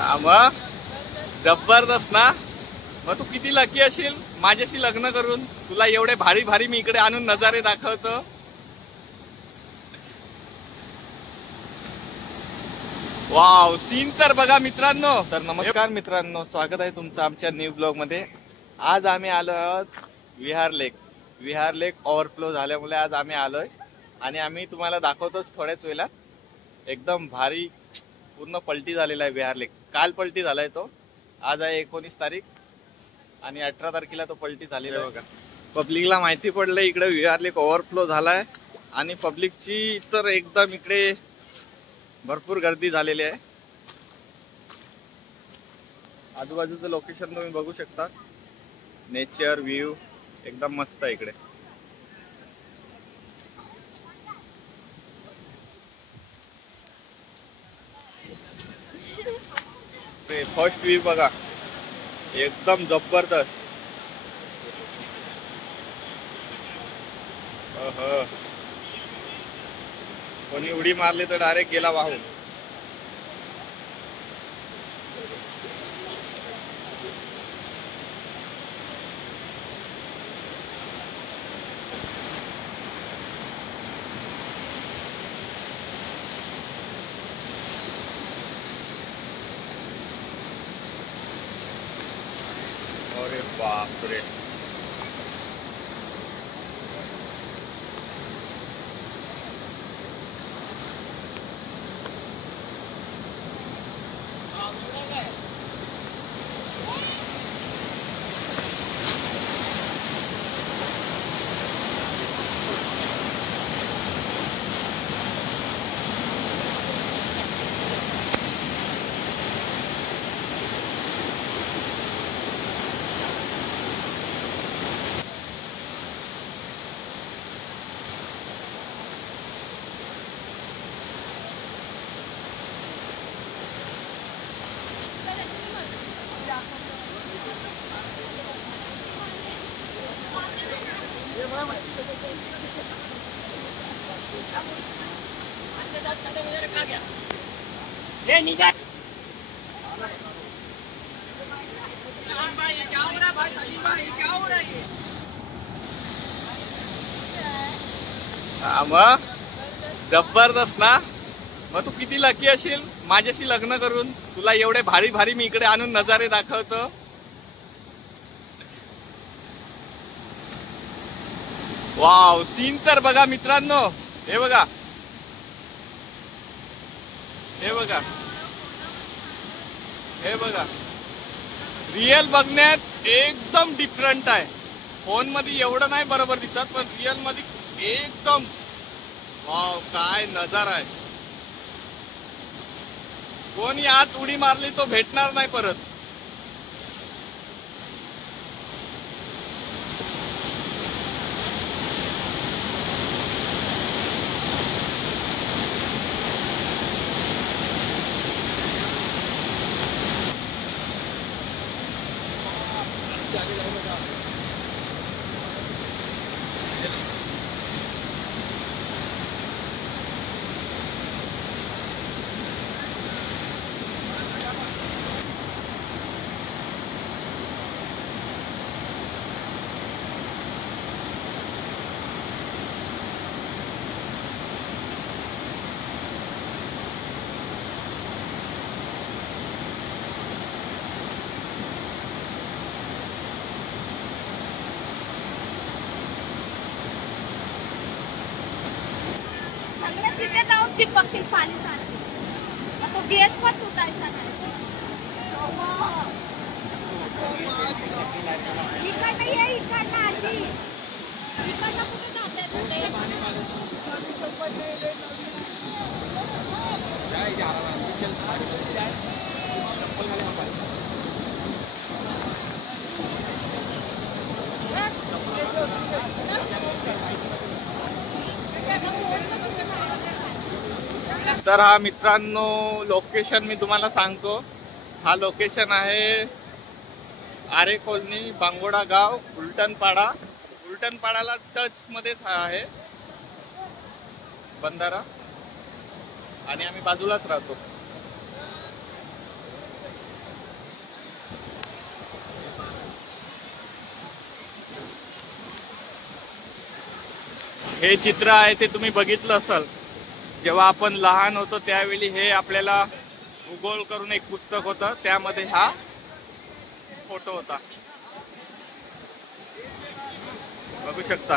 मग जबरदस्त ना. मग तू किती लकी असेल माझ्याशी लग्न करून, तुला एवढे भारी भारी मी इकडे आणून नजारे दाखवतो. वाव, सीन तर बघा मित्रांनो. तर नमस्कार मित्रांनो, स्वागत आहे तुमचं आमच्या न्यू ब्लॉग मध्ये. आज आम्ही आलो आहोत विहार लेक ओव्हरफ्लो झाल्यामुळे आज आम्ही आलोय आणि आम्ही तुम्हाला दाखवतोच थोड्याच वेळात. एकदम भारी पूर्ण पलटी झालेला आहे विहार लेक. काल पलटी झालाय तो. आज आहे 19 तारीख आणि 18 तारखेला तो पलटी झालेला आहे बघा. पब्लिकला माहिती पडलं इकडे विहार लेक ओव्हरफ्लो झालाय आणि पब्लिकची तर एकदम इकडे भरपूर गर्दी झालेली आहे. आजूबाजूचं लोकेशन तुम्ही बघू शकता. नेचर व्ह्यू एकदम मस्त आहे इकडे. फर्स्ट व्ह्यू बघा, एकदम जबरदस्त. कोणी उडी मारली तर डायरेक्ट गेला वाहून. अरे बापरे. मग जबरदस्त ना. मग तू किती लकी असेल माझ्याशी लग्न करून, तुला एवढे भारी भारी मी इकडे आणून नजारे दाखवतो. वाव, सीन तर बघा मित्रांनो. हे बघा, हे बघा, हे बघा. रिअल बघण्यात एकदम डिफरंट आहे. फोन मध्ये एवढं नाही बरोबर दिसत, पण रिअल मध्ये एकदम वाव, काय नजारा आहे. कोणी आत उडी मारली तो भेटणार नाही परत. तिथे जाऊन चिपकतील पाणी सारखी. मग तो गेट पण तुटायचा नाही. इकडनं ये, इकडनं अशी. इकडनं कुठे जाते तुझे? तर हा मित्रांनो लोकेशन मी तुम्हाला सांगतो. हा लोकेशन आहे आरे कॉलनी, बांगोडा गाव, उलटणपाडाला टच मध्येच आहे बंधारा आणि आम्ही बाजूलाच राहतो. हे चित्र आहे ते तुम्ही बघितलं असाल, जेव्हा आपण लहान होतो त्यावेळी हे आपल्याला भूगोल करून एक पुस्तक होतं, त्यामध्ये हा फोटो होता, बघू शकता.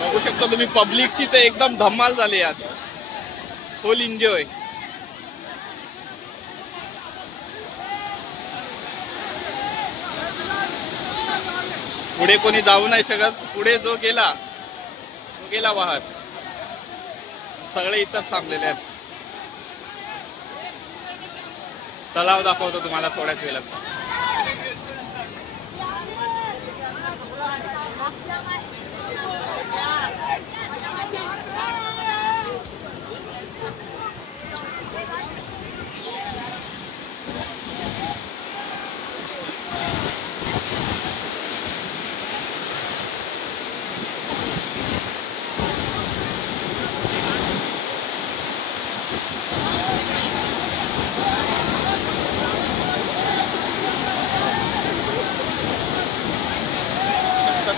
बघू शकता तुम्ही, पब्लिकची तर एकदम धमाल झाली आज, फुल एन्जॉय. पुढे कोणी जाऊ नाही शकत, पुढे जो गेला तो गेला वाहत. सगळे इथंच थांबलेले आहेत. तलाव दाखवतो तुम्हाला थोड्याच वेळात.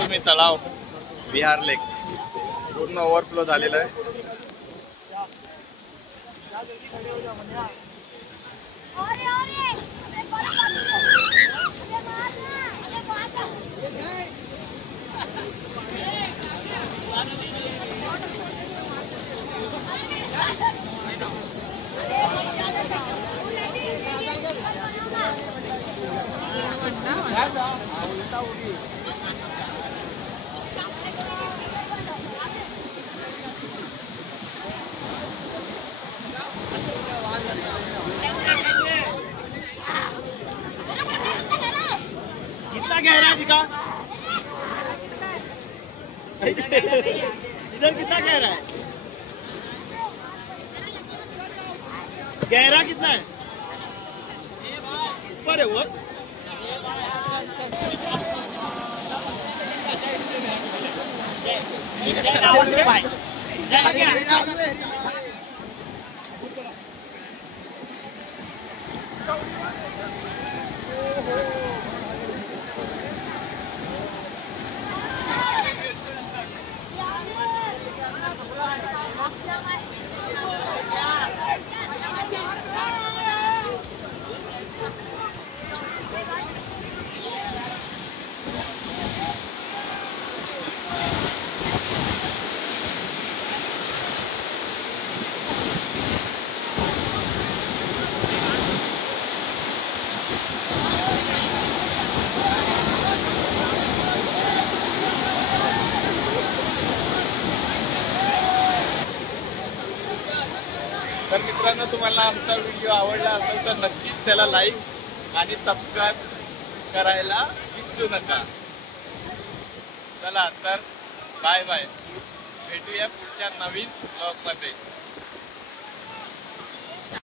तुम्ही तलाव विहार लेक पूर्ण ओव्हरफ्लो झालेला आहे. कितना गहरा दिखा इधर कितना गहरा है, गहरा कितना है, ऊपर है वो. तर मित्रांनो, तुम्हाला आमचा व्हिडिओ आवडला असेल तर नक्कीच त्याला लाईक आणि सबस्क्राईब करायला विसरू नका. चला तर बाय बाय, भेटूया पुढच्या नवीन ब्लॉगमध्ये.